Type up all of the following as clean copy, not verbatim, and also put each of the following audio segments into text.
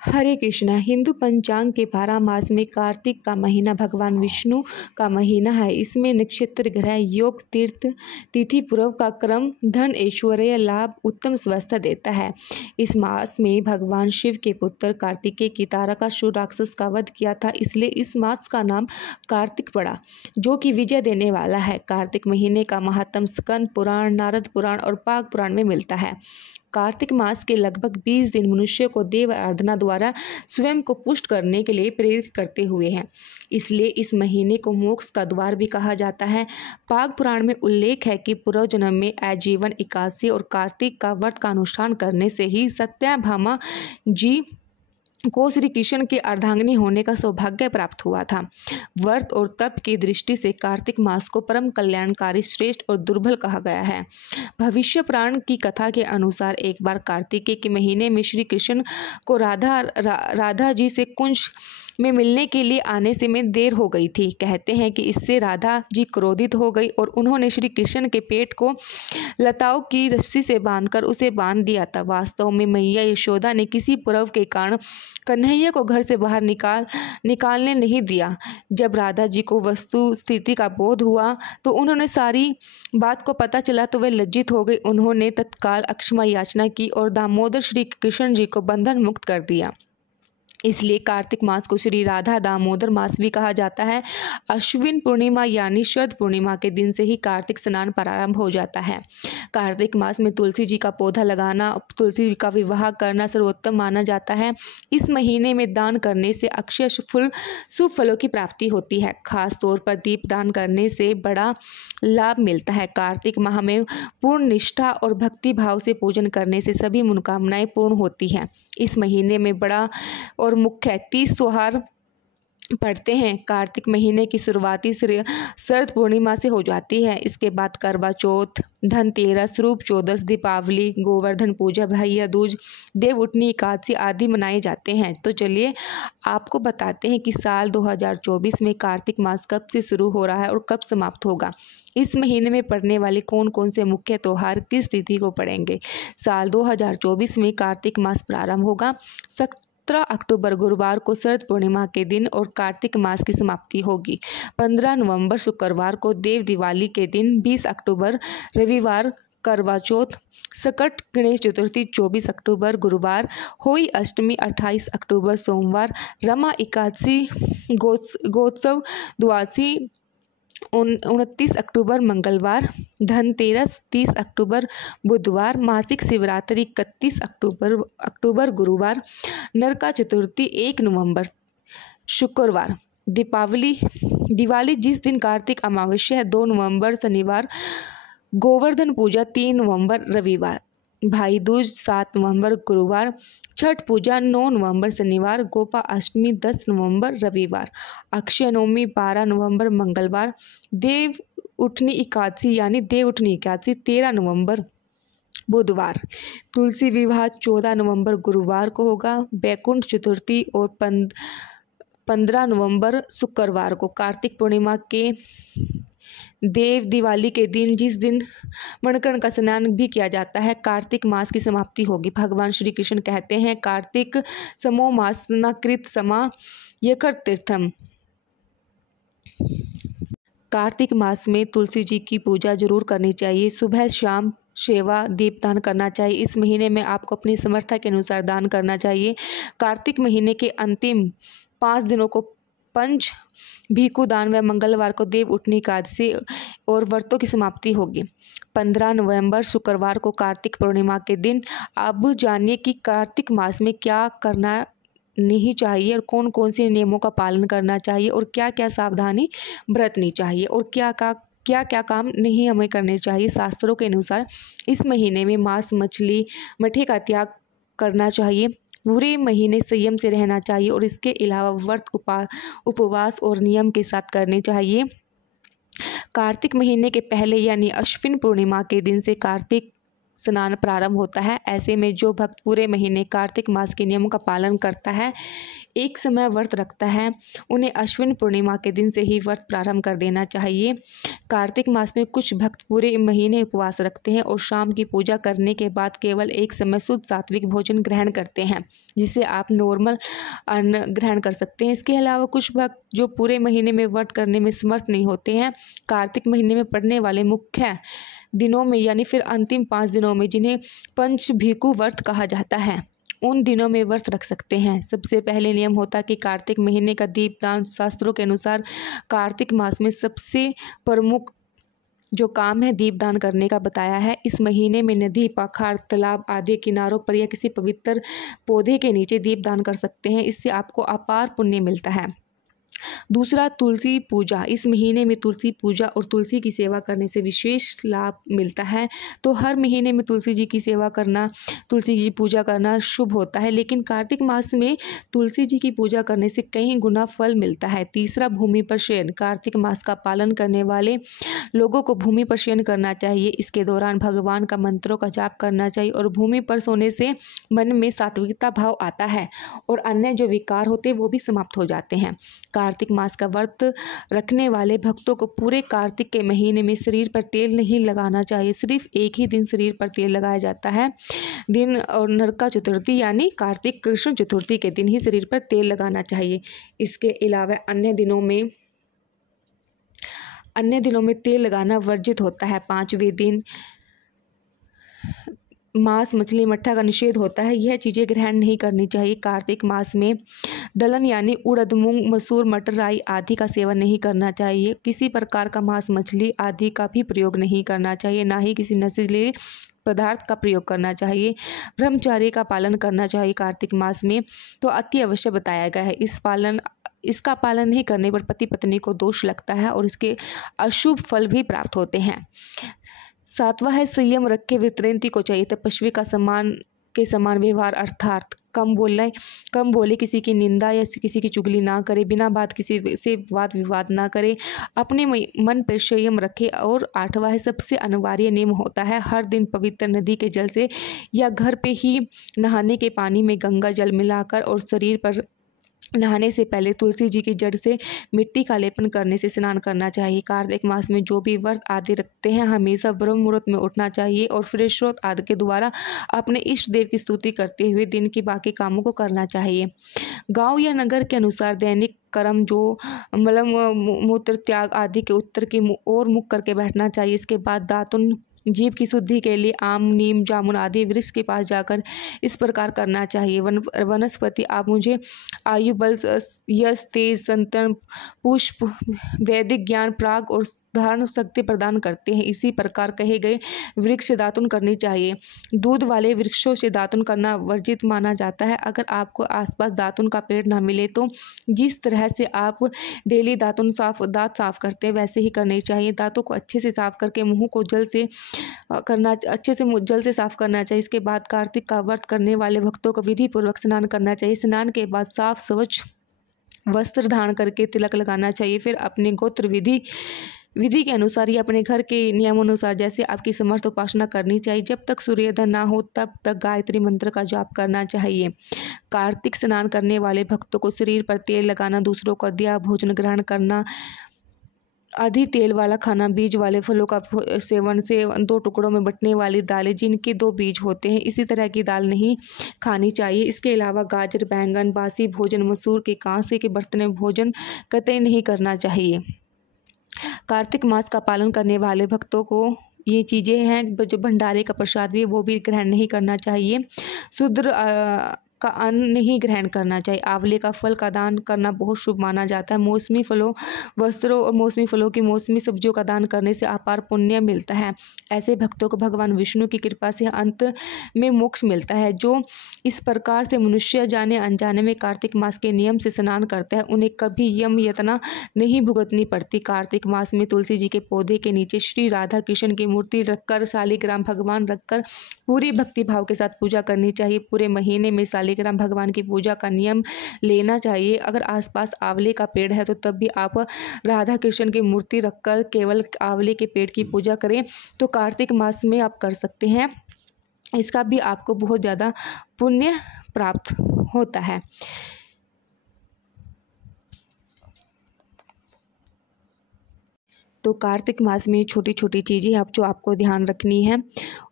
हरे कृष्णा। हिंदू पंचांग के 12 मास में कार्तिक का महीना भगवान विष्णु का महीना है। इसमें नक्षत्र, ग्रह, योग, तीर्थ, तिथि, पूर्व का क्रम धन, ऐश्वर्य, लाभ, उत्तम स्वास्थ्य देता है। इस मास में भगवान शिव के पुत्र कार्तिकेय की तारकासुर राक्षस का वध किया था, इसलिए इस मास का नाम कार्तिक पड़ा, जो कि विजय देने वाला है। कार्तिक महीने का महात्म स्कंद पुराण, नारद पुराण और पाग पुराण में मिलता है। कार्तिक मास के लगभग 20 दिन मनुष्य को देव आराधना द्वारा स्वयं को पुष्ट करने के लिए प्रेरित करते हुए हैं, इसलिए इस महीने को मोक्ष का द्वार भी कहा जाता है। पाग पुराण में उल्लेख है कि पूर्व जन्म में आजीवन एकादशी और कार्तिक का व्रत का अनुष्ठान करने से ही सत्यभामा जी को श्री कृष्ण के अर्धांगिनी होने का सौभाग्य प्राप्त हुआ था। व्रत और तप की दृष्टि से कार्तिक मास को परम कल्याणकारी, श्रेष्ठ और दुर्बल कहा गया है। भविष्य पुराण की कथा के अनुसार एक बार कार्तिकेय के महीने में श्री कृष्ण को राधा जी से कुंज में मिलने के लिए आने से में देर हो गई थी। कहते हैं कि इससे राधा जी क्रोधित हो गई और उन्होंने श्री कृष्ण के पेट को लताओं की रस्सी से बांधकर उसे बांध दिया था। वास्तव में मैया यशोदा ने किसी पूर्व के कारण कन्हैया को घर से बाहर निकालने नहीं दिया। जब राधा जी को वस्तु स्थिति का बोध हुआ तो उन्होंने सारी बात को पता चला तो वे लज्जित हो गई। उन्होंने तत्काल क्षमा याचना की और दामोदर श्री कृष्ण जी को बंधन मुक्त कर दिया। इसलिए कार्तिक मास को श्री राधा दामोदर मास भी कहा जाता है। अश्विन पूर्णिमा यानी शरद पूर्णिमा के दिन से ही कार्तिक स्नान प्रारंभ हो जाता है। कार्तिक मास में तुलसी जी का पौधा लगाना, तुलसी जी का विवाह करना सर्वोत्तम माना जाता है। इस महीने में दान करने से अक्षय शुभ फलों की प्राप्ति होती है। खास तौर पर दीप दान करने से बड़ा लाभ मिलता है। कार्तिक माह में पूर्ण निष्ठा और भक्ति भाव से पूजन करने से सभी मनोकामनाएं पूर्ण होती हैं। इस महीने में बड़ा और मुख्य 30 त्योहार पड़ते हैं। कार्तिक महीने की शुरुआती शरद पूर्णिमा से हो जाती है। इसके बाद करवा चौथ, धनतेरस, रूप चौदस, दीपावली, गोवर्धन पूजा, भैया दूज, देव उठनी एकादशी आदि मनाए जाते हैं। तो चलिए आपको बताते हैं कि साल 2024 में कार्तिक मास कब से शुरू हो रहा है और कब समाप्त होगा। इस महीने में पड़ने वाले कौन कौन से मुख्य त्योहार किस तिथि को पड़ेंगे। साल 2024 में कार्तिक मास प्रारंभ होगा 17 अक्टूबर गुरुवार को शरद पूर्णिमा के दिन और कार्तिक मास की समाप्ति होगी 15 नवंबर शुक्रवार को देव दिवाली के दिन, 20 अक्टूबर रविवार करवा चौथ, सकट गणेश चतुर्थी 24 अक्टूबर गुरुवार, होई अष्टमी 28 अक्टूबर सोमवार, रमा एकादशी, गोत्सव द्वादशी 29 अक्टूबर मंगलवार, धनतेरस 30 अक्टूबर बुधवार, मासिक शिवरात्रि 31 अक्टूबर गुरुवार, नरका चतुर्थी 1 नवंबर शुक्रवार, दिवाली जिस दिन कार्तिक अमावस्या है 2 नवंबर शनिवार, गोवर्धन पूजा 3 नवंबर रविवार, भाई दूज 7 नवंबर गुरुवार, छठ पूजा 9 नवंबर शनिवार, गोपा अष्टमी 10 नवंबर रविवार, अक्षय नवमी 12 नवंबर मंगलवार, देव उठनी एकादशी यानी देव उठनी एकादशी 13 नवंबर बुधवार, तुलसी विवाह 14 नवंबर गुरुवार को होगा, बैकुंठ चतुर्थी और 15 नवंबर शुक्रवार को, कार्तिक पूर्णिमा के देव दिवाली के दिन जिस दिन मणकर्ण का स्नान भी किया जाता है, कार्तिक मास की समाप्ति होगी। भगवान श्री कृष्ण कहते हैं कार्तिक समो मास न कृत समा यकर तीर्थम। कार्तिक मास में तुलसी जी की पूजा जरूर करनी चाहिए। सुबह शाम सेवा दीपदान करना चाहिए। इस महीने में आपको अपनी समर्था के अनुसार दान करना चाहिए। कार्तिक महीने के अंतिम 5 दिनों को पंच भीखु दान व मंगलवार को देव उठनी एकादशी और व्रतों की समाप्ति होगी। 15 नवंबर शुक्रवार को कार्तिक पूर्णिमा के दिन। अब जानिए कि कार्तिक मास में क्या करना नहीं चाहिए और कौन कौन से नियमों का पालन करना चाहिए और क्या क्या सावधानी बरतनी चाहिए और क्या क्या काम नहीं हमें करने चाहिए। शास्त्रों के अनुसार इस महीने में मांस, मछली, मठे का त्याग करना चाहिए। पूरे महीने संयम से रहना चाहिए और इसके अलावा व्रत, उपवास और नियम के साथ करने चाहिए। कार्तिक महीने के पहले यानी अश्विन पूर्णिमा के दिन से कार्तिक स्नान प्रारंभ होता है। ऐसे में जो भक्त पूरे महीने कार्तिक मास के नियमों का पालन करता है, एक समय व्रत रखता है, उन्हें अश्विन पूर्णिमा के दिन से ही व्रत प्रारंभ कर देना चाहिए। कार्तिक मास में कुछ भक्त पूरे महीने उपवास रखते हैं और शाम की पूजा करने के बाद केवल एक समय शुद्ध सात्विक भोजन ग्रहण करते हैं, जिसे आप नॉर्मल अन्न ग्रहण कर सकते हैं। इसके अलावा कुछ भक्त जो पूरे महीने में व्रत करने में समर्थ नहीं होते हैं, कार्तिक महीने में पड़ने वाले मुख्य दिनों में यानी फिर अंतिम 5 दिनों में, जिन्हें पंचभीकु व्रत कहा जाता है, उन दिनों में व्रत रख सकते हैं। सबसे पहले नियम होता है कि कार्तिक महीने का दीपदान शास्त्रों के अनुसार कार्तिक मास में सबसे प्रमुख जो काम है दीपदान करने का बताया है। इस महीने में नदी, पखार, तालाब आदि किनारों पर या किसी पवित्र पौधे के नीचे दीपदान कर सकते हैं। इससे आपको अपार पुण्य मिलता है। दूसरा, तुलसी पूजा। इस महीने में तुलसी पूजा और तुलसी की सेवा करने से विशेष लाभ मिलता है। तो हर महीने में तुलसी जी की सेवा करना, तुलसी जी पूजा करना शुभ होता है, लेकिन कार्तिक मास में तुलसी जी की पूजा करने से कई गुना फल मिलता है। तीसरा, भूमि पर शयन। कार्तिक मास का पालन करने वाले लोगों को भूमि पर शयन करना चाहिए। इसके दौरान भगवान का मंत्रों का जाप करना चाहिए और भूमि पर सोने से मन में सात्विकता भाव आता है और अन्य जो विकार होते हैं वो भी समाप्त हो जाते हैं। कार्तिक मास का व्रत रखने वाले भक्तों को पूरे कार्तिक के महीने में शरीर पर तेल नहीं लगाना चाहिए। सिर्फ एक ही दिन शरीर पर तेल लगाया जाता है, दिन और नरका चतुर्थी यानी कार्तिक कृष्ण चतुर्थी के दिन ही शरीर पर तेल लगाना चाहिए। इसके अलावा अन्य दिनों में तेल लगाना वर्जित होता है। 5वें दिन मांस, मछली, मट्ठा का निषेध होता है। यह चीज़ें ग्रहण नहीं करनी चाहिए। कार्तिक मास में दलहन यानी उड़द, मूंग, मसूर, मटर, राई आदि का सेवन नहीं करना चाहिए। किसी प्रकार का मांस, मछली आदि का भी प्रयोग नहीं करना चाहिए। ना ही किसी नशीले पदार्थ का प्रयोग करना चाहिए। ब्रह्मचर्य का पालन करना चाहिए। कार्तिक मास में तो अति अवश्य बताया गया है। इसका पालन नहीं करने पर पति पत्नी को दोष लगता है और इसके अशुभ फल भी प्राप्त होते हैं। 7वां है संयम रखे वितरणती को चाहिए तपस्वी का समान व्यवहार, अर्थात कम बोले, किसी की निंदा या किसी की चुगली ना करे, बिना बात किसी से वाद विवाद ना करे, अपने मन पर संयम रखे। और 8वां है सबसे अनिवार्य नियम होता है हर दिन पवित्र नदी के जल से या घर पे ही नहाने के पानी में गंगा जल मिलाकर और शरीर पर नहाने से पहले तुलसी जी की जड़ से मिट्टी का लेपन करने से स्नान करना चाहिए। कार्तिक मास में जो भी व्रत आदि रखते हैं हमेशा ब्रह्म मुहूर्त में उठना चाहिए और फिर स्रोत आदि के द्वारा अपने इष्ट देव की स्तुति करते हुए दिन के बाकी कामों को करना चाहिए। गांव या नगर के अनुसार दैनिक कर्म जो मल मूत्र त्याग आदि के उत्तर की ओर मुख करके बैठना चाहिए। इसके बाद दातुन जीभ की शुद्धि के लिए आम, नीम, जामुन आदि वृक्ष के पास जाकर इस प्रकार करना चाहिए। वनस्पति आप मुझे आयु, बल, यश, तेज, संतान, पुष्प, वैदिक ज्ञान, प्राग और धारण शक्ति प्रदान करते हैं। इसी प्रकार कहे गए वृक्ष से दातुन करनी चाहिए। दूध वाले वृक्षों से दातुन करना वर्जित माना जाता है। अगर आपको आसपास दातुन का पेड़ ना मिले तो जिस तरह से आप डेली दांत साफ करते हैं वैसे ही करने चाहिए। दांतों को अच्छे से साफ करके मुंह को जल से साफ करना चाहिए। इसके बाद कार्तिक का व्रत करने वाले भक्तों को विधि पूर्वक स्नान करना चाहिए। स्नान के बाद साफ स्वच्छ वस्त्र धारण करके तिलक लगाना चाहिए। फिर अपने गोत्र विधि के अनुसार या अपने घर के नियमानुसार जैसे आपकी समर्थ उपासना करनी चाहिए। जब तक सूर्योदय ना हो तब तक गायत्री मंत्र का जाप करना चाहिए। कार्तिक स्नान करने वाले भक्तों को शरीर पर तेल लगाना, दूसरों को दिया भोजन ग्रहण करना, अधिक तेल वाला खाना, बीज वाले फलों का सेवन से 2 टुकड़ों में बंटने वाली दालें जिनके 2 बीज होते हैं इसी तरह की दाल नहीं खानी चाहिए। इसके अलावा गाजर, बैंगन, बासी भोजन, मसूर के कांसे के बर्तन में भोजन कतई नहीं करना चाहिए। कार्तिक मास का पालन करने वाले भक्तों को ये चीज़ें हैं जो भंडारे का प्रसाद भी वो भी ग्रहण नहीं करना चाहिए। शूद्र का अन्न नहीं ग्रहण करना चाहिए। आंवले का फल का दान करना बहुत शुभ माना जाता है। मौसमी फलों, वस्त्रों और मौसमी फलों की मौसमी सब्जियों का दान करने से अपार पुण्य मिलता है। ऐसे भक्तों को भगवान विष्णु की कृपा से अंत में मोक्ष मिलता है। जो इस प्रकार से मनुष्य जाने अनजाने में कार्तिक मास के नियम से स्नान करता है उन्हें कभी यम यातना नहीं भुगतनी पड़ती। कार्तिक मास में तुलसी जी के पौधे के नीचे श्री राधा कृष्ण की मूर्ति रखकर, शालिग्राम भगवान रखकर पूरी भक्ति भाव के साथ पूजा करनी चाहिए। पूरे महीने में शालिग्राम भगवान की पूजा का नियम लेना चाहिए। अगर आसपास आंवले का पेड़ है तो तब भी आप राधा कृष्ण की मूर्ति रखकर केवल आंवले के पेड़ की पूजा करें तो कार्तिक मास में आप कर सकते हैं। इसका भी आपको बहुत ज़्यादा पुण्य प्राप्त होता है। तो कार्तिक मास में छोटी छोटी चीज़ें आप जो आपको ध्यान रखनी है।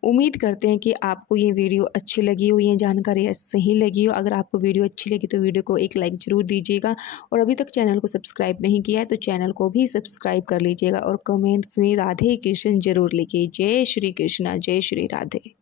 उम्मीद करते हैं कि आपको ये वीडियो अच्छी लगी हो, ये जानकारी सही लगी हो। अगर आपको वीडियो अच्छी लगी तो वीडियो को एक लाइक ज़रूर दीजिएगा, और अभी तक चैनल को सब्सक्राइब नहीं किया है तो चैनल को भी सब्सक्राइब कर लीजिएगा, और कमेंट्स में राधे कृष्ण जरूर लिखिए। जय श्री कृष्णा, जय श्री राधे।